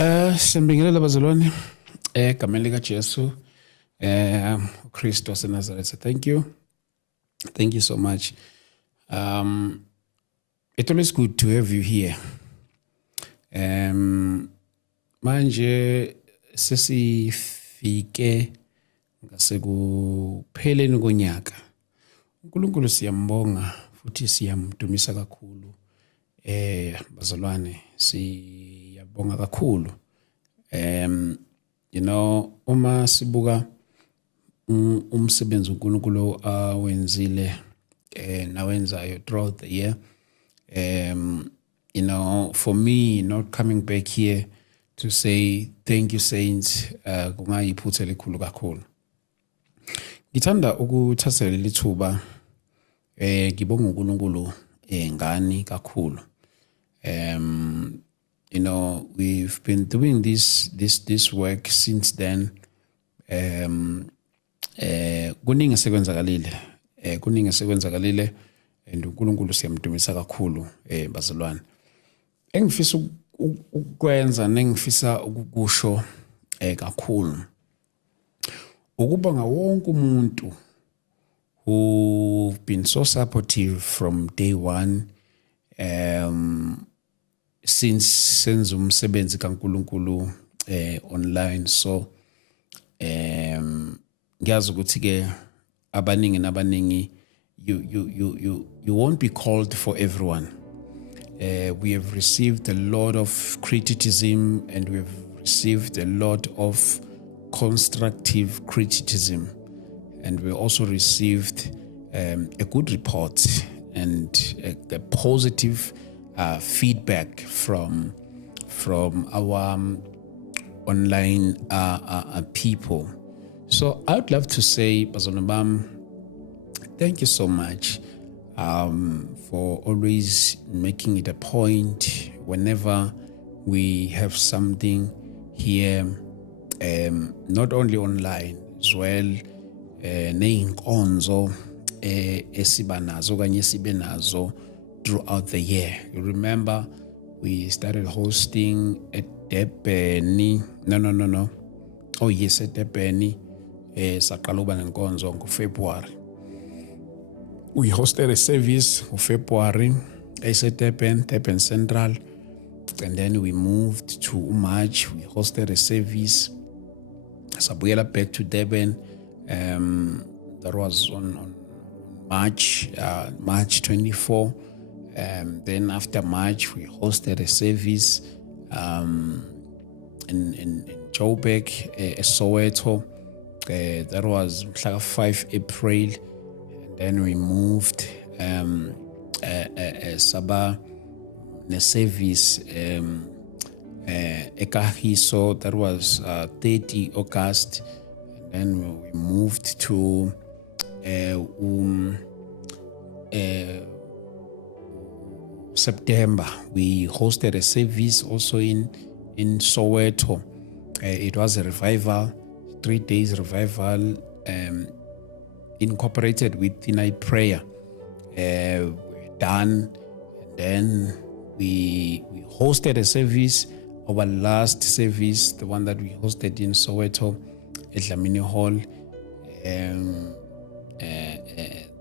Siyambingelela bazalwane egameni lika Jesu uKristu waseNazaretha. Thank you so much. It's always good to have you here. Manje sesifike ngasekupheleni konyaka. uNkulunkulu siyambonga futhi siyamdumisa kakhulu. Bazalwane siyabonga kakhulu. Uma sibuka umsebenzi uNkulunkulu awenzile nawenzayo throughout the year, for me not coming back here to say thank you saints kungayiphutha elikhulu kakhulu. Ngithanda ukuthathela lithuba ngibonga uNkulunkulu ngani kakhulu. We've been doing this work since then. Kuningi sekwenzakalile and uNkulunkulu siyamdumisa kakhulu bazalwane. Engifisa ukwenza nengifisa ukukusho kakhulu ukubonga wonke umuntu who've been so supportive from day one since senza umsebenzi kaNkulunkulu online. So ngiyazi ukuthi ke abaningi you won't be called for everyone. We have received a lot of criticism and we have received a lot of constructive criticism, and we also received a good report and a positive feedback from our online people. So I would love to say, Bazonabam, thank you so much for always making it a point whenever we have something here, not only online as well, neyinkonzo esibanazo kanye sibenazo throughout the year. You remember we started hosting at Debeni. No. Oh yes, at Debeni. Saqala uba nenkonzo ngoFebruary. We hosted a service in February at Durban Central, and then we moved to March. We hosted a service. Sabuyela back to Durban. That was on March 24. Then after March, we hosted a service in Joburg, Soweto. That was 5 April. And then we moved Sabah a service Ekahiso. That was 30 August. And then we moved to September. We hosted a service also in Soweto. It was a revival, 3 days revival, incorporated with the night prayer. Done, and then we hosted a service. Our last service, the one that we hosted in Soweto at Dlamini Hall,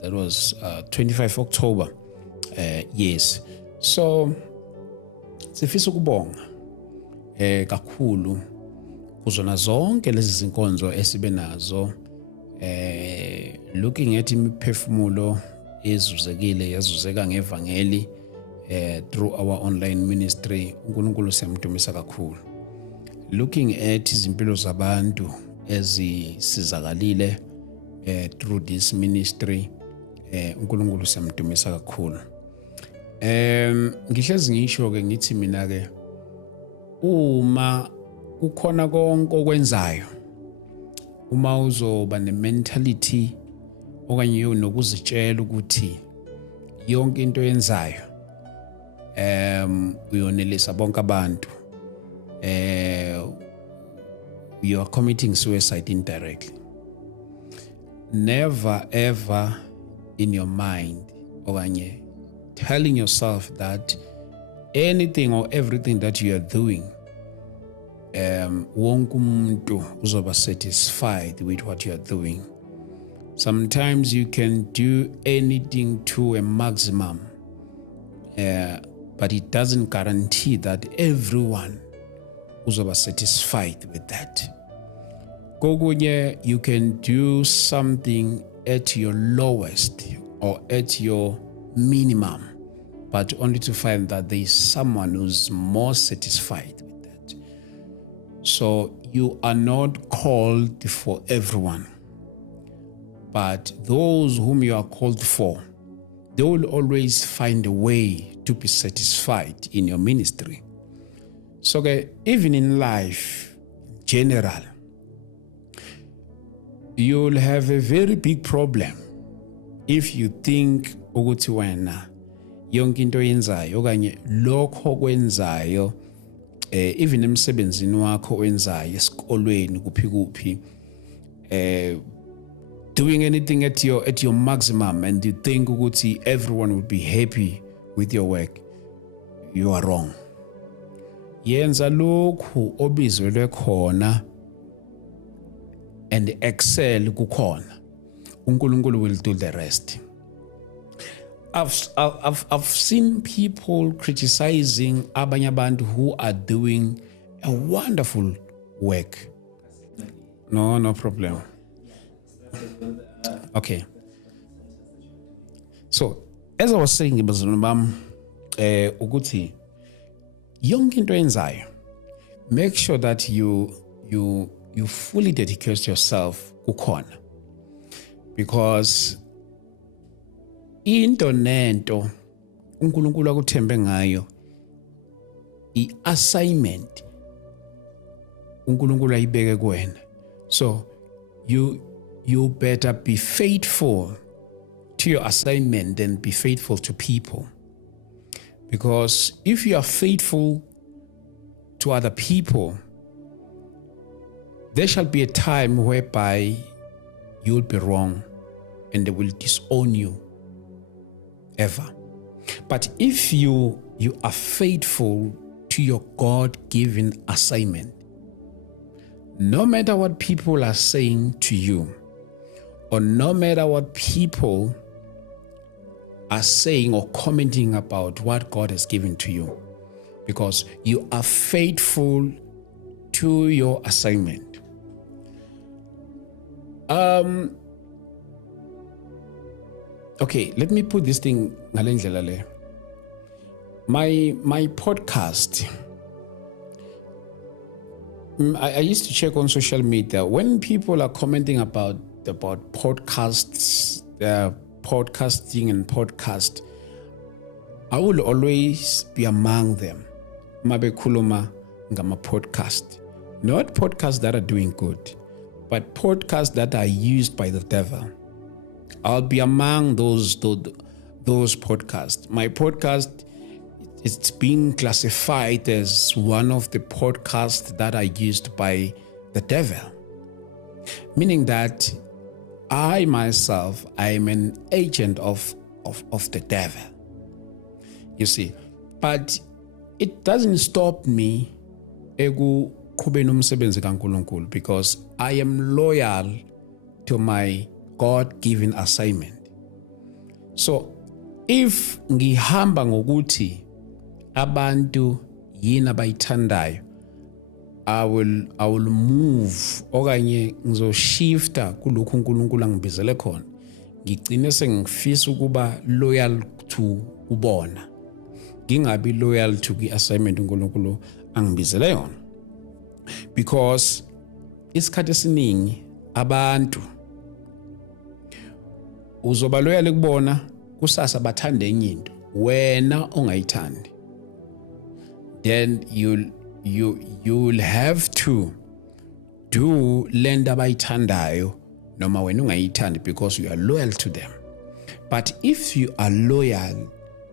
that was 25 October. Yes. So sifisa ukubonga kakhulu kuzona zonke lezi zinkonzo esibe nazo, looking at imiphefumulo yazuzeka ngevangeli through our online ministry. uNkulunkulu siyamdumisa kakhulu. Looking at izimpilo zabantu ezisizakalile through this ministry, uNkulunkulu siyamdumisa kakhulu. Ngihlezi ngisho ke ngithi mina ke uma kukhona konke okwenzayo, uma uzoba ne-mentality okanye nokuzitshela ukuthi yonke into yenzayo uyonelisa bonke abantu, you are committing suicide indirectly. Never ever in your mind okanye telling yourself that anything or everything that you are doing wonke umuntu uzoba satisfied with what you are doing. Sometimes you can do anything to a maximum, but it doesn't guarantee that everyone uzoba satisfied with that. Kokunye, you can do something at your lowest or at your minimum, but only to find that there is someone who's more satisfied with that. So you are not called for everyone, but those whom you are called for, they will always find a way to be satisfied in your ministry. So even in life, in general, you'll have a very big problem if you think ukuthi wena yonke into yenzayo okanye lokho kwenzayo even emsebenzini wakho wenzayo esikolweni kuphi doing anything at your maximum and you think ukuthi everyone would be happy with your work, you are wrong. Yenza lokhu obizwelwe khona and excel kukhona. uNkulunkulu will do the rest. I've seen people criticizing abanye abantu who are doing a wonderful work. No problem. Okay. So, as I was saying, ukuthi yonke into yenzayo, make sure that you fully dedicate yourself kukhona, because into nento uNkulunkulu akuthembe ngayo i-assignment uNkulunkulu ayibeke kuwena. So you better be faithful to your assignment and be faithful to people, because if you are faithful to other people, there shall be a time whereby you'll be wrong and they will disown you ever. But if you are faithful to your God-given assignment, no matter what people are saying to you, or no matter what people are saying or commenting about what God has given to you, because you are faithful to your assignment. Okay, let me put this thing ngalendlela le. My podcast, I used to check on social media when people are commenting about podcasts, podcasting and podcast. I will always be among them. Mabe kuluma ngama podcast, not podcasts that are doing good, but podcasts that are used by the devil. I'll be among those podcasts. My podcast, it's being classified as one of the podcasts that are used by the devil, meaning that I myself, I am an agent of the devil. You see, but it doesn't stop me because I am loyal to my God-given assignment. So if ngihamba ngokuthi abantu yini abayithandayo, I will move okanye ngizoshifta kulokhu uNkulunkulu angibizele khona, ngigcine sengifisa ukuba loyal to ubona, ngingabi loyal to i-assignment uNkulunkulu angibizele yona. Because isikhathi esiningi abantu uzoba loyal kubona kusasa bathanda enye into wena ongayithandi, then you'll have to do lento abayithandayo noma wena ungayithandi, because you are loyal to them. But if you are loyal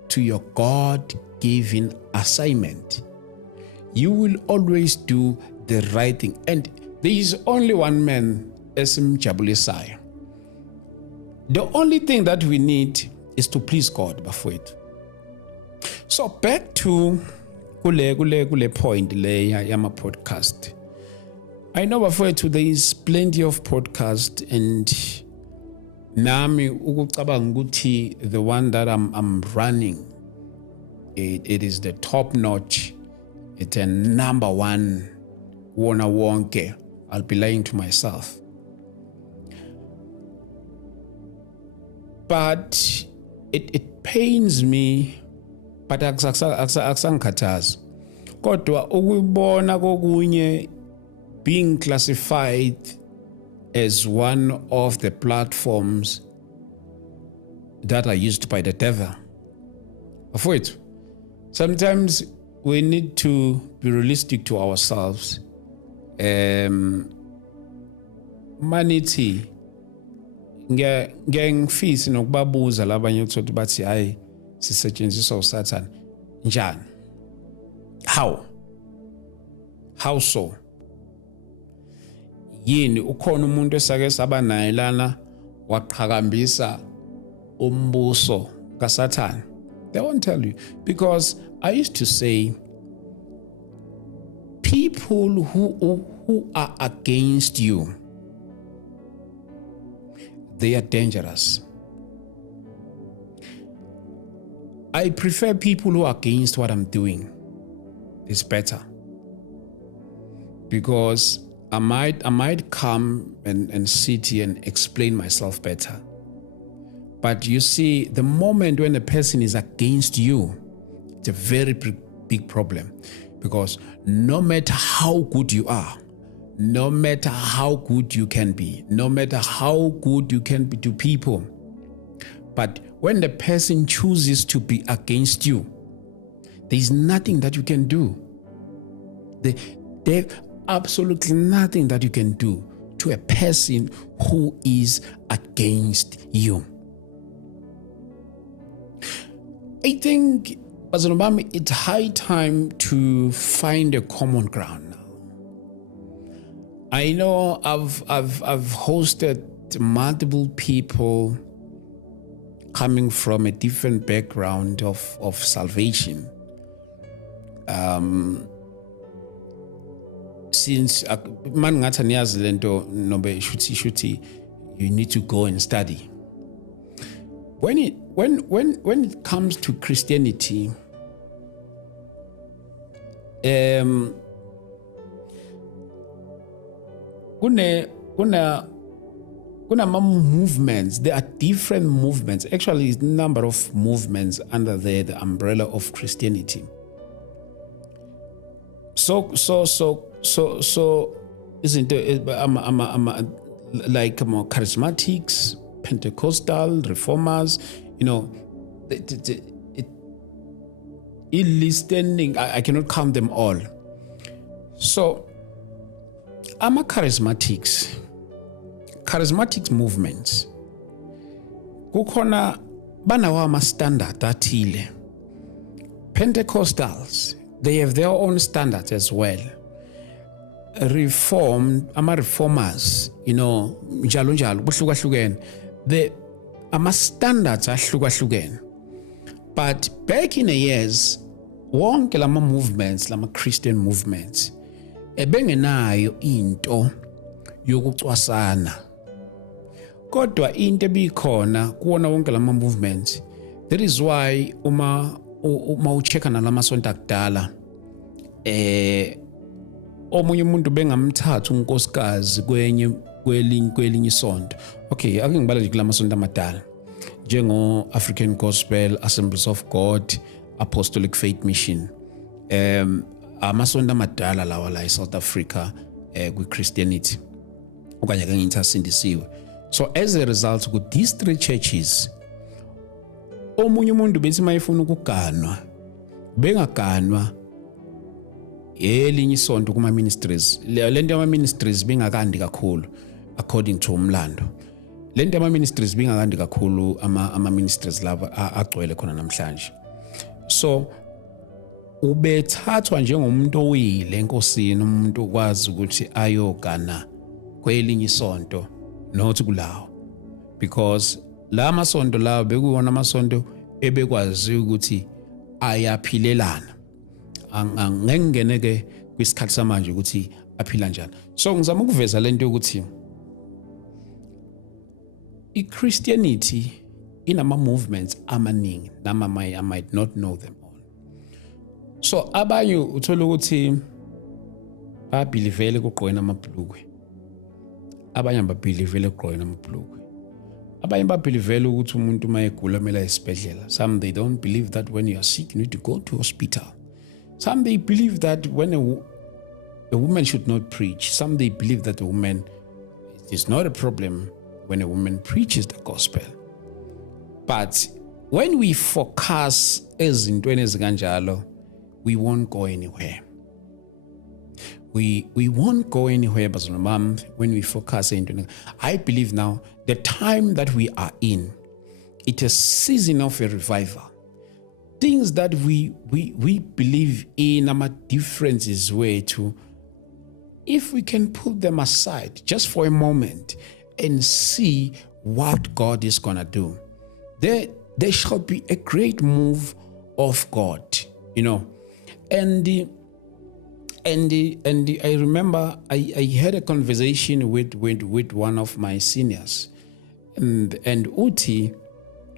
to your God-given assignment, you will always do the right thing. And there is only one man esimjabulisayo. The only thing that we need is to please God before it. So back to kule point le yama podcast. I know bafowethu there is plenty of podcast, and nami ukucabanga ukuthi the one that I'm running, it is the top notch. It's a number one wona wonke. I'll be lying to myself. But it pains me, but akusangikhathazi. Kodwa ukubona kokunye being classified as one of the platforms that are used by the devil. Afowethu, sometimes we need to be realistic to ourselves. Manithi ngiyangifisa nokubabuza labanye ukuthi bathi hayi sisetshenziswa uSathane njani? How so? Yini ukhona umuntu esake saba naye lana waqhakambisa umbuso kaSathane? They won't tell you, because I used to say people who are against you, they are dangerous. I prefer people who are against what I'm doing. It's better, because I might come and sit here and explain myself better. But you see, the moment when a person is against you, it's a very big problem, because no matter how good you are, no matter how good you can be, no matter how good you can be to people, but when the person chooses to be against you, there's nothing that you can do. There's absolutely nothing that you can do to a person who is against you. I think, as an Obama, it's high time to find a common ground now. I know I've hosted multiple people coming from a different background of salvation. Since man ngathi niyazi lento nobe shuthi you need to go and study. When it comes to Christianity, kuna movements. There are different movements. Actually, it's a number of movements under the umbrella of Christianity. So isn't it? Like charismatics, Pentecostal, reformers. You know, listening. I cannot count them all. So, I'm a charismatics movements. Kukhona banawa ama standard athile. Pentecostals, they have their own standards as well. Reformers, you know, njalo kuhlukahlukene. The ama standards ahlukahlukene. But back in the years, wonke lama movements, lama Christian movements, ebengenayo into yokucwasana. Kodwa into ebikhona kuwona wonke lama movements. That is why uma uchecka nalama sonto akudala, omunye umuntu bengamthatha unkosikazi kwelinye isonto. Okay, ake ngibala nje kulama sonto amadala. Njengo African Gospel, Assemblies of God, Apostolic Faith Mission. Amasonto amadala lawa la eSouth Africa kwi-Christianity. Okanye ke nginthasindisiwe. So as a result, with these three churches, omunye umuntu bethi mayefuna ukuganwa, bengaganwa elinye isonto kuma ministries. Lento ama ministries bengakandi kakhulu according to umlando. Lento ama ministries bengakandi kakhulu ama ministries laba agcwele khona namhlanje. So ubethathwa njengomuntu owile enkosini, umuntu okwazi ukuthi ayogana kwelinye isonto nothi kulawo, because la masonto lawo bekuwona amasonto ebekwazi ukuthi ayaphilelana, ngengene ke kwisikhathi samanje ukuthi aphila njani. So ngizama ukuveza lento ukuthi iChristianity inama movements amaningi nama I might not know them all. So abanye uthola ukuthi babelivele kugqoka amabhlukwe, abanye babelivele kugqoka amabhlukwe, abanye babelivele ukuthi umuntu mayegula mela esibhedlela. Some they don't believe that when you are sick you need to go to hospital. Some they believe that when a woman should not preach. Some they believe that a woman, it is not a problem when a woman preaches the gospel. But when we focus ezintweni ezikanjalo, we won't go anywhere. We won't go anywhere, but when we focus into, I believe now the time that we are in, it's a season of a revival. Things that we believe in, our differences way to, if we can put them aside just for a moment and see what God is gonna do, there shall be a great move of God, you know. And I remember I had a conversation with one of my seniors, and Uti,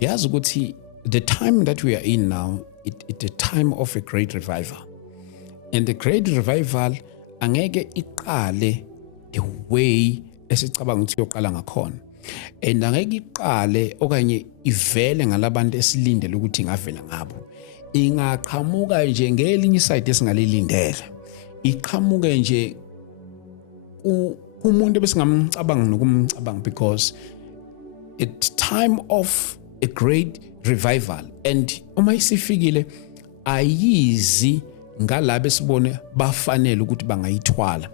yes, Uti, the time that we are in now, it's a time of a great revival. And the great revival, angeke iqale the way esicabanga ukuthi yoqala ngakhona. And angeke iqale okanye ivele ngalabantu esilindele ukuthi ingavela ngabo. Ingaqhamuka nje ngelinye iside esingalilindele. Iqhamuke nje umuntu besingamcabanga nokumcabanga, because it's time of a great revival. And uma isifikile ayizi ngalabo esibone bafanele ukuthi bangayithwala.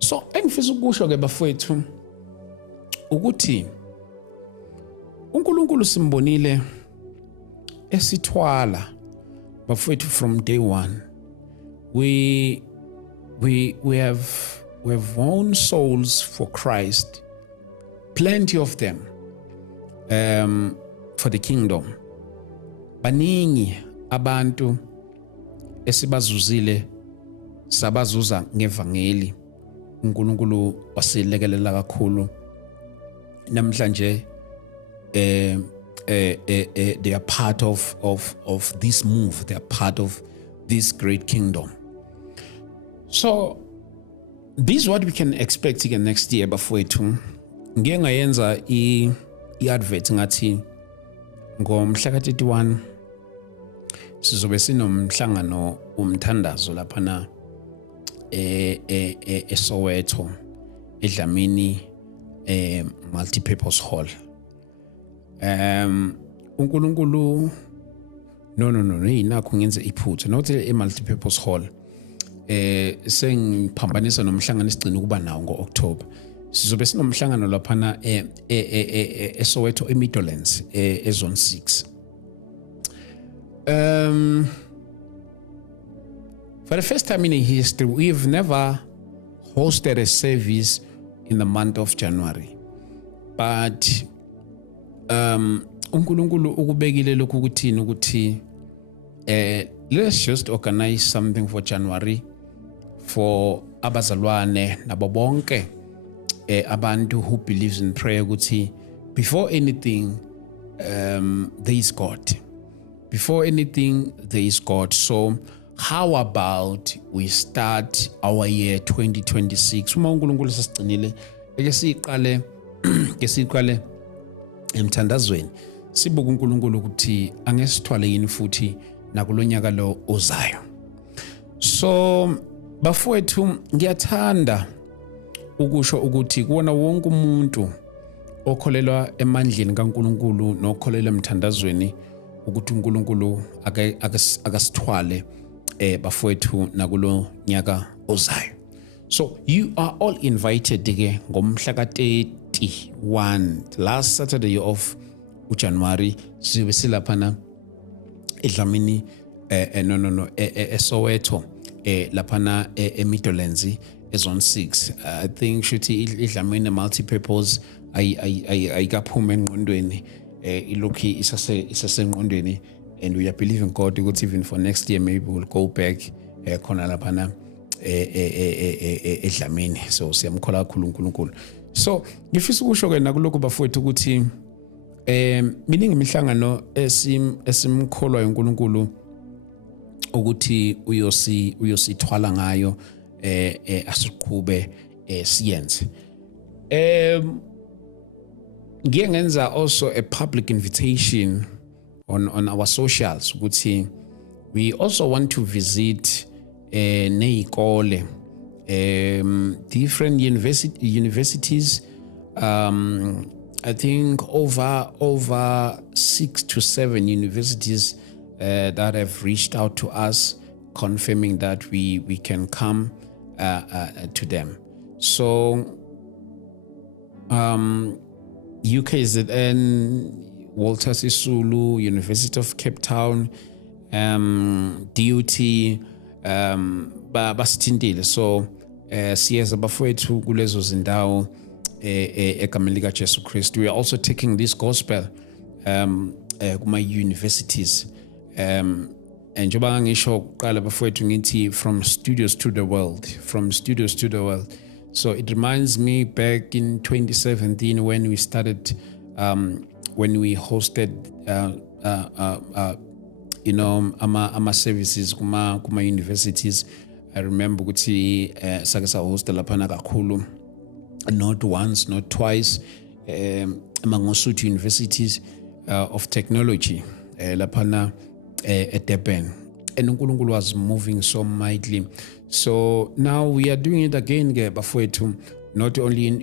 So engifisa ukusho ke bafowethu ukuthi uNkulunkulu simbonile esithwala bafowethu from day one. We have won souls for Christ, plenty of them, for the kingdom. Baningi abantu esibazuzile sabazuza ngevangeli, uNkulunkulu wasilekelela kakhulu. Namhlanje they are part of this move. They are part of this great kingdom. So this is what we can expect again next year bafowethu. Ngeke ngayenza i-advert ngathi ngomhla ka-31 sizobe sinomhlangano umthandazo laphana eSoweto eDlamini multipurpose hall. uNkulunkulu no inakho ngenze iphutha nothi multipurpose hall sengiphambanisa nomhlangano esigcina ukuba nawo ngo-October. Sizobe sinomhlangano laphana eSoweto eMidlands ezone 6. For the first time in history, we've never hosted a service in the month of January. But uNkulunkulu ukubekile lokhu ukuthini ukuthi let's just organize something for January for abazalwane nabo bonke abantu who believes in prayer ukuthi before anything there is God. Before anything there is God. So how about we start our year 2026? Uma uNkulunkulu sasigcinile eke siqale emthandazweni sibuka uNkulunkulu ukuthi angesithwale yini futhi nakulonyaka lo ozayo. So bafowethu ngiyathanda ukusho ukuthi kuona wonke umuntu okholelwa emandleni kaNkulunkulu nokholelwa emthandazweni ukuthi uNkulunkulu akasithwale bafowethu nakulo nyaka ozayo. So you are all invited ke ngomhla ka-31 last Saturday of January sibe silaphana eDlamini eSoweto laphana eMidlands ezone 6. I think shuthi iDlamini multipurpose ayikaphuma engqondweni ilokhi isasengqondweni, and we are believing God ukuthi even for next year maybe we'll go back khona laphana eDlamini. So siyamkhola kakhulu uNkulunkulu. So ngifisa ukusho ke nakuloko bafowethu ukuthi miningi imihlangano esimkholwa uNkulunkulu ukuthi uyosithwala ngayo asiqhube siyenze. Ngiye ngenza also a public invitation on our socials ukuthi we also want to visit neikole different universities. I think over 6 to 7 universities that have reached out to us confirming that we can come to them. So UKZN, Walter Sisulu, University of Cape Town, DUT, basithintile. So siyeza bafowethu kulezo zindawo egameni lika Jesu Kristu. We are also taking this gospel kuma universities. And njoba ngisho kuqala bafowethu ngithi from studios to the world. So it reminds me back in 2017 when we started, when we hosted, ama services kuma universities. I remember ukuthi sake sa host laphana kakhulu, not once, not twice, Mangosuthu universities of technology laphana at Durban. And uNkulunkulu was moving so mightily. So now we are doing it again, bafowethu, not only in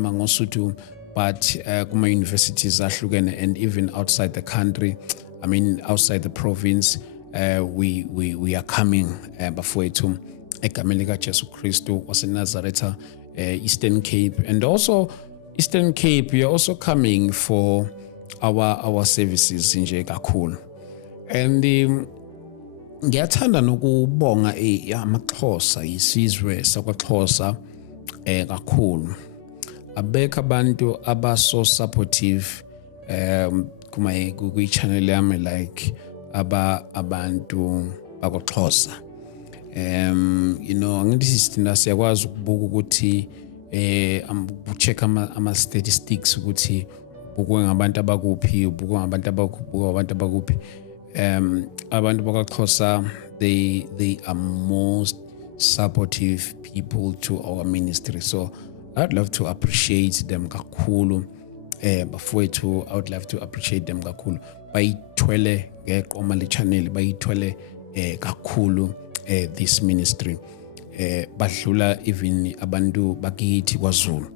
Mangosuthu, but kuma universities ahlukene and even outside the country. I mean, outside the province, we are coming, bafowethu, egameni lika Jesu Kristu waseNazaretha, Eastern Cape, and also Eastern Cape. We are also coming for our services nje kakhulu. And ngiyathanda nokubonga amaXhosa, isizwe sakwaXhosa kakhulu. Abekho abantu abaso supportive kuma channel yami like abantu bakwaXhosa. Ngithi sithina siyakwazi ukubuka ukuthi check ama statistics ukuthi ubukwe ngabantu abakuphi, ubukwe ngabantu abakuphi. Abantu bakwaXhosa, they are most supportive people to our ministry. So I'd love to appreciate them kakhulu. Bafowethu, I would love to appreciate them kakhulu. Bayithwele ngeqoma le channel, bayithwele kakhulu this ministry. Badlula even abantu bakithi kwaZulu.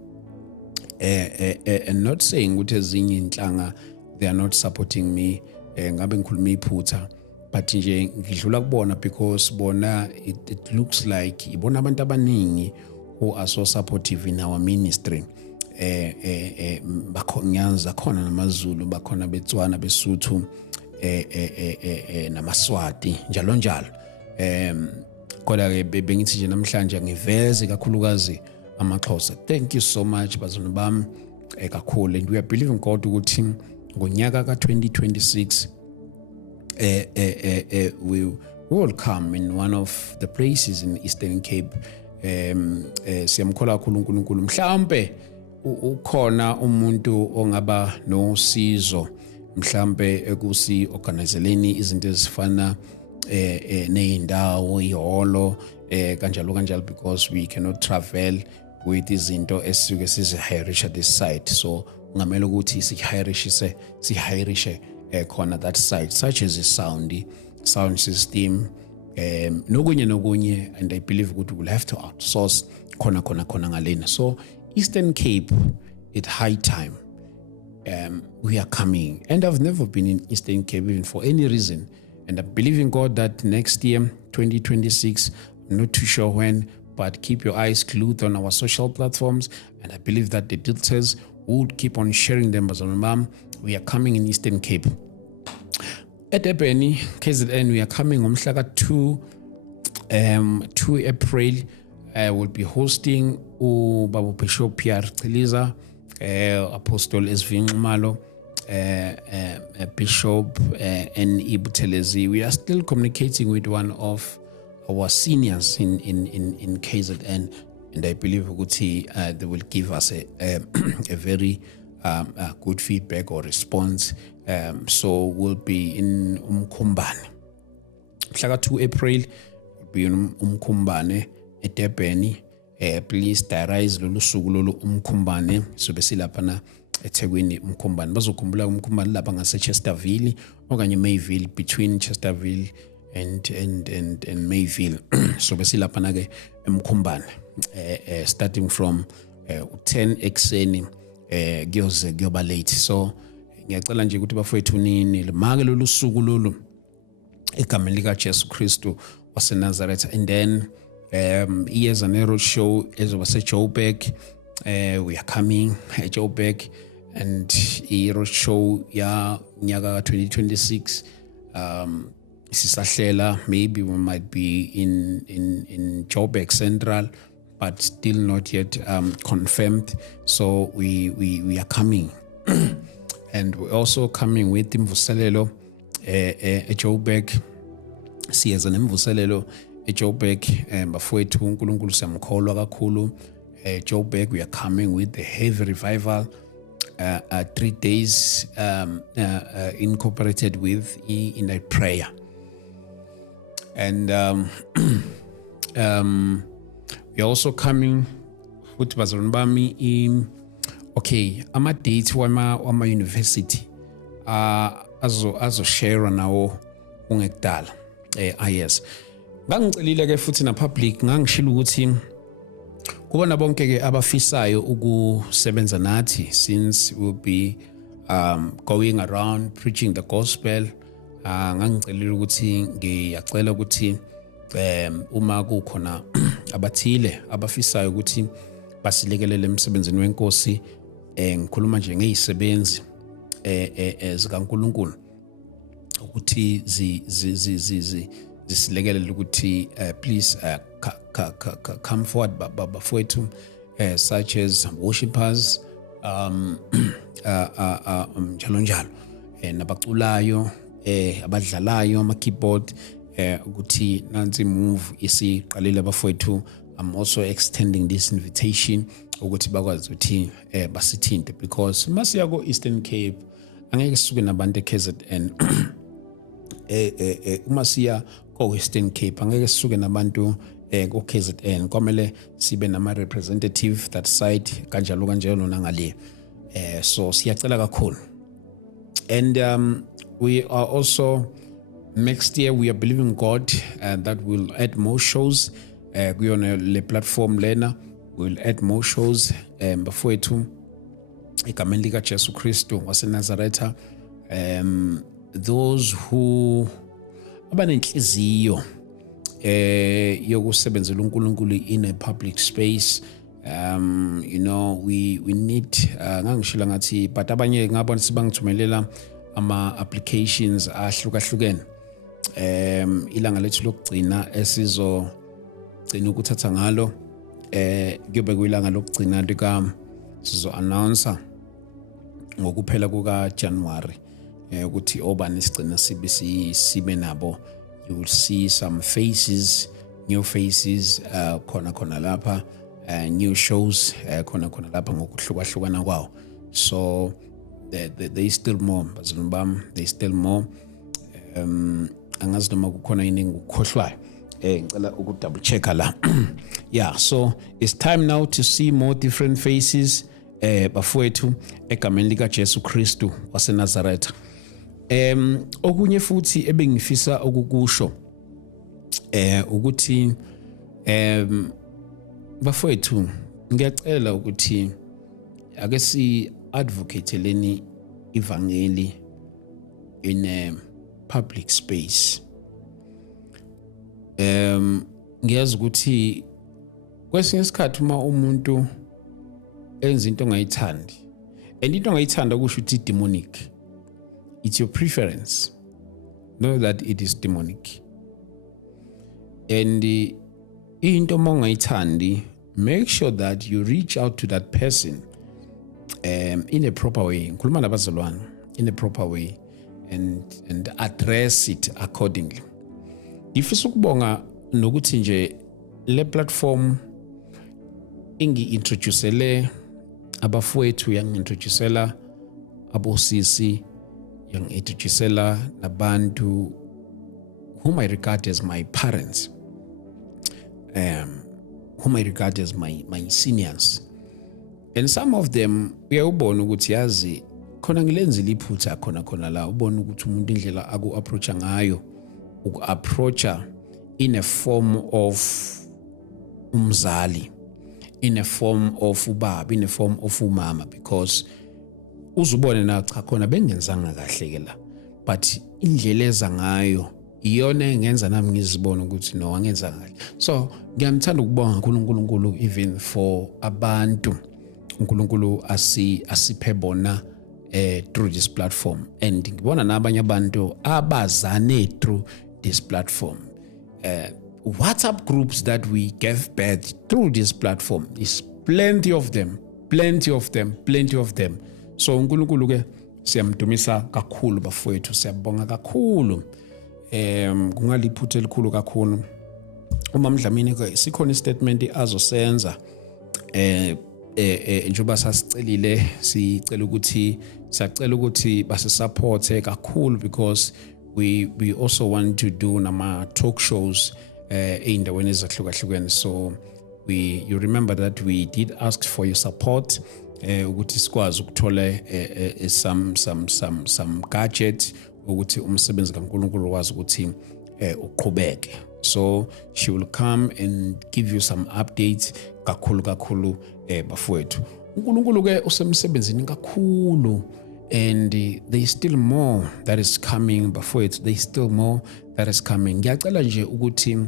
And not saying ukuthi ezinye inhlanga they are not supporting me. Ngabe ngikhuluma iphutha, but nje ngidlula kubona because bona it looks like ibona abantu abaningi who are so supportive in our ministry. Ngiyanza khona namaZulu, bakhona beTswana, beSuthu, namaswati njalo njalo. Kodwa ke bengithi nje namhlanje ngiveze kakhulukazi amaXhosa. Thank you so much bazalwane bami kakhulu, and we are believing God ukuthi ngonyaka ka2026 we will come in one of the places in Eastern Cape. Siyamkhola kakhulu uNkulunkulu. Mhlambe ukhona umuntu ongaba nosizo mhlambe ekusi organizeleni izinto ezifana neindawo iholo kanjalo, because we cannot travel with izinto esisuke sizihirisha this site. So ngamele ukuthi sihirishe khona that site, such as a sound system, nokunye, and I believe ukuthi we'll have to outsource khona ngalena. So Eastern Cape, it's high time. We are coming, and I've never been in Eastern Cape even for any reason, and I believe in God that next year 2026, I'm not too sure when, but keep your eyes glued on our social platforms, and I believe that the details would keep on sharing them. We are coming in Eastern Cape. At Durban, KZN, we are coming on 2 April. We'll be hosting Babu Bishop Pierre Chiliza, Apostle Esvin Malo, Bishop and Ibutelezi. We are still communicating with one of our seniors in KZN, and I believe they will give us a very good feedback or response. So we'll be in Umkhumbane. Mhlaka 2 April will be in Umkhumbane eDurban. Please diarize lolu suku lolu Umkhumbane sobe silapha eThekwini Umkhumbane. Bazokhumbula Umkhumbane lapha ngase Chesterville okanye Mayville, between Chesterville and Mayville. So besilapha ke eMkhumbane starting from 10 ekseni kuyoba late. So ngiyacela nje ukuthi bafowethu nini make lolu suku lolu egameni lika Jesu Kristu waseNazaretha. And then years an road show ezoba seJoburg. We are coming at Joburg, and a road show ya nyaka 2026. Sisahlela, maybe we might be in Joburg Central, but still not yet confirmed. So we are coming, and we're also coming with Mvuselelo Joburg. Siyenza nemvuselelo eJoburg, bafowethu uNkulunkulu siyamkholwa kakhulu. Joburg, we are coming with the heavy revival, 3 days incorporated with in a prayer. And we're also coming with Bazarunbami. Okay, ama dates wama university azo share nawo ungekudala. Yes, ngangicelile ke futhi na public ngangishilo ukuthi kubona bonke ke abafisayo ukusebenza nathi, since we'll be going around preaching the gospel. Ngangicelile ukuthi ngiyacela ukuthi uma kukhona abathile abafisayo ukuthi basilekelele emsebenzini wenkosi, ngikhuluma nje ngezisebenzi zikaNkulunkulu ukuthi zisilekelele ukuthi please come forward bafowethu, such as worshipers, njalo njalo, nabaculayo, abadlalayo ama-keyboard, ukuthi nansi move isiqalile bafowethu. I'm also extending this invitation ukuthi bakwazi ukuthi basithinte, because masiya ko Eastern Cape angeke sisuke nabantu eKZN. Uma siya ko Western Cape angeke sisuke nabantu ko KZN, kwamele sibe nama representative that side kanjalo kanjalo nangale. So siyacela kakhulu. And we are also, next year we are believing God that we'll add more shows. Kuyona le platform lena we'll add more shows bafowethu egameni lika Jesu Kristu waseNazaretha. Those who abanenhliziyo yokusebenzela uNkulunkulu in a public space, you know, we need ngangishila ngathi, but abanye ngabona sibangithumelela ama applications ahlukahlukene. Ilanga lethu lokugcina esizogcina ukuthatha ngalo kuyobe kuyilanga lokugcina lika sizo announce ngokuphela kuka January ukuthi obani sigcina sibe nabo. You will see some faces, new faces khona lapha, new shows khona lapha ngokuhlukahlukana kwawo. So there is still more, bazalwane, there is still more. Angazi noma kukhona yini ngikukhohlwayo, ngicela ukudouble check la. Yeah, so it's time now to see more different faces bafowethu egameni lika Jesu Kristu waseNazaretha. Okunye futhi ebengifisa ukukusho ukuthi bafowethu ngiyacela ukuthi ake si advocateeleni ivangeli in a public space. Ngiyazi ukuthi kwesinye isikhathi uma umuntu enza into ongayithandi, and into ongayithanda kusho ukuthi demonic, it's your preference, know that it is demonic. And into ongayithandi, make sure that you reach out to that person in a proper way, ngikhuluma nabazalwane, in a proper way, and address it accordingly. Ngifisa ukubonga nokuthi nje le platform ingi-introducele abafowethu, yangi-introducela abosisi, yangi-introducela nabantu whom I regard as my parents, whom I regard as my seniors. And some of them uyawubona ukuthi yazi khona ngilenzile iphutha khona la, ubona ukuthi umuntu indlela aku-approacha ngayo, uku-approacha in a form of umzali, in a form of ubaba, in a form of umama, because uzubone na cha khona bengenzanga kahle ke la, but indlela eza ngayo iyona engenza nami ngizibona ukuthi no angenza kahle. So ngiyamthanda ukubonga uNkulunkulu even for abantu uNkulunkulu asiphe bona through this platform, and ngibona nabanye abantu abazane through this platform. WhatsApp groups that we gave birth through this platform is plenty of them. So uNkulunkulu ke siyamdumisa kakhulu bafowethu, siyabonga kakhulu. Kungaliphuthe elikhulu kakhulu. Uma Mdlamini ke sikhona istatement azosenza njengoba sasicelile, sicela ukuthi basisupport kakhulu, because we also want to do nama talk shows eindaweni ezahlukahlukene. So you remember that we did ask for your support ukuthi sikwazi ukuthola some gadget ukuthi umsebenzi kaNkulunkulu wazi ukuthi uqhubeke. So she will come and give you some updates kakhulu bafowethu. uNkulunkulu ke usemsebenzini kakhulu, and there is still more that is coming bafowethu, there is still more that is coming. Ngiyacela nje ukuthi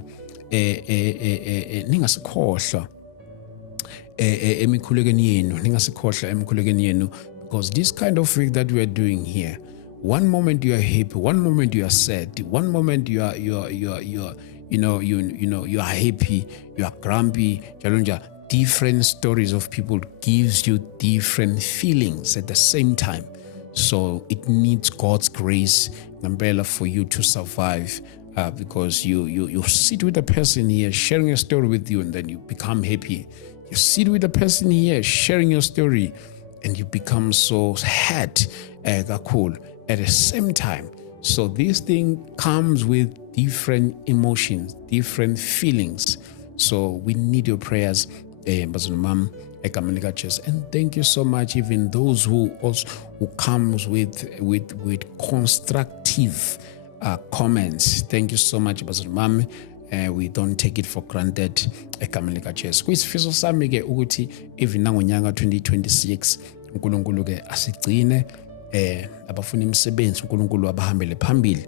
ningasikhohlwa emikhulekweni yenu, because this kind of work that we are doing here, one moment you are happy, one moment you are sad, one moment you are happy, you are grumpy, different stories of people gives you different feelings at the same time. So it needs God's grace, umbrella, for you to survive, because you sit with a person here sharing a story with you, and then you become happy. You sit with a person here sharing your story, and you become so sad, cool at the same time. So this thing comes with different emotions, different feelings. So we need your prayers, Bazunumam, and thank you so much. Even those who comes with constructive comments. Thank you so much, Bazunumam. We don't take it for granted. Kwisifiso sami ke ukuthi even nangonyaka 2026 uNkulunkulu ke asigcine abafuna imisebenzi uNkulunkulu abahambele phambili,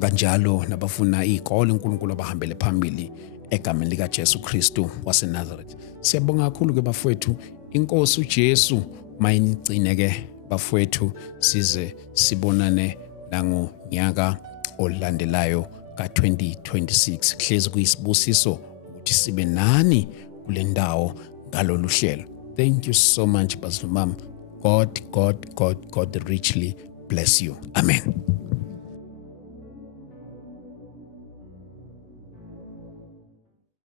kanjalo nabafuna igoli uNkulunkulu abahambele phambili egameni lika Jesu Kristu waseNazareth. Siyabonga kakhulu ke bafowethu, inkosi uJesu mayinigcine ke bafowethu, size sibonane nangonyaka olandelayo ka-2026. Hlezi kuyisibusiso ukuthi sibe nani kule ndawo ngalolu hlelo. Thank you so much, Bazilumam. God richly bless you. Amen.